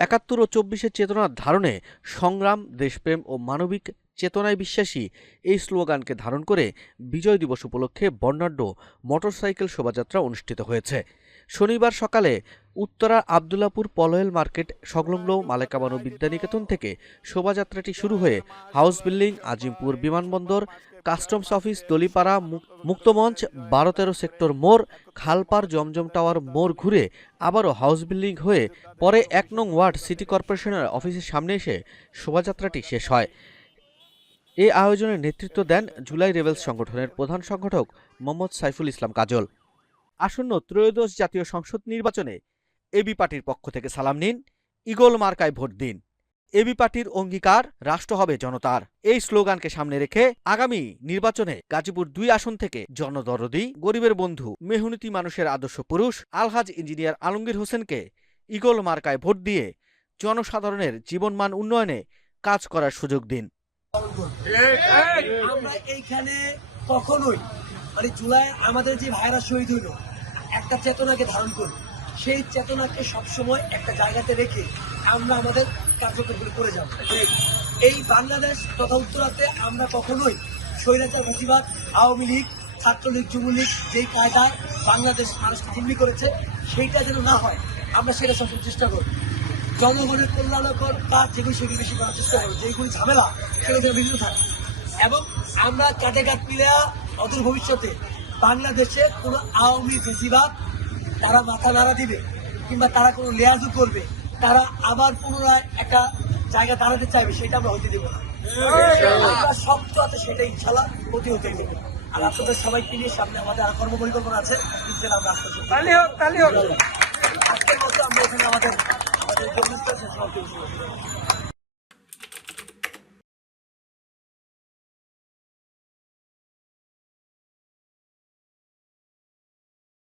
একাত্তর ও চব্বিশের চেতনার ধারণে সংগ্রাম, দেশপ্রেম ও মানবিক চেতনায় বিশ্বাসী এই স্লোগানকে ধারণ করে বিজয় দিবস উপলক্ষে বর্ণাঢ্য মোটরসাইকেল শোভাযাত্রা অনুষ্ঠিত হয়েছে। শনিবার সকালে উত্তরা আবদুল্লাপুর পলয়েল মার্কেট সংলগ্ন মালেকাবানু বিদ্যানিকেতন থেকে শোভাযাত্রাটি শুরু হয়ে হাউস বিল্ডিং, আজিমপুর বিমানবন্দর কাস্টমস অফিস, দলিপাড়া মুক্তমঞ্চ বারো তেরো সেক্টর মোড় খালপার জমজম টাওয়ার মোড় ঘুরে আবারও হাউস বিল্ডিং হয়ে পরে এক নং ওয়ার্ড সিটি কর্পোরেশনের অফিসের সামনে এসে শোভাযাত্রাটি শেষ হয়। এই আয়োজনে নেতৃত্ব দেন জুলাই রেবেলস সংগঠনের প্রধান সংগঠক মোহাম্মদ সাইফুল ইসলাম কাজল। আসন্ন ত্রয়োদশ জাতীয় সংসদ নির্বাচনে এবি পার্টির পক্ষ থেকে সালাম নিন ইগল মার্কায় ভোট দিন। এবি পার্টির অঙ্গীকার রাষ্ট্র হবে জনতার। এই স্লোগানকে সামনে রেখে আগামী নির্বাচনে গাজীপুর দুই আসন থেকে জনদরদি, গরিবের বন্ধু, মেহনতি মানুষের আদর্শ পুরুষ, আলহাজ ইঞ্জিনিয়ার আলমগীর হোসেনকে ইগল মার্কায় ভোট দিয়ে জনসাধারণের জীবনমান উন্নয়নে কাজ করার সুযোগ দিন। আমরা এইখানে কখনোই মানে জুলাই আমাদের যে ভাইরাস শহীদ হইল, একটা চেতনাকে ধারণ করি। সেই চেতনাকে সবসময় একটা জায়গাতে রেখে আমরা আমাদের কার্যক্রমগুলো করে যাব এই বাংলাদেশ তথা উত্তরাতে আমরা কখনোই স্বৈরাচার ফেসিবাদ আওয়ামী লীগ, ছাত্রলীগ, যুবলীগ যেই কায়দায় বাংলাদেশ মানুষকে জিম্মি করেছে, সেইটা যেন না হয়, আমরা সেটা সবসময় চেষ্টা করব। জনগণের কল্যাণকর কাজ যেগুলি সেগুলি বেশি করার চেষ্টা করব যেগুলি ঝামেলা সেগুলো যেন বিঘ্ন থাকে। এবং আমরা কাটে কাট মিলে অদূর ভবিষ্যতে বাংলাদেশে কোনো আওয়ামী ফেসিবাদ তারা মাথা নাড়া দিবে কিংবা তারা কোনো লেয়াজু করবে তারা আবার পুনরায় একটা জায়গা দাঁড়াতে চাইবে সেটা আমরা হতে দেবো না। আমরা শক্ত আছে সেটা ইনশাল্লাহ প্রতিহত দেবো। আর আপনাদের সবাইকে নিয়ে সামনে আমাদের আর কর্ম পরিকল্পনা আছে ইনশাল্লাহ আমরা আস্তে আজকের মতো আমরা এখানে আমাদের আমাদের কর্মস্থল শেষ করতে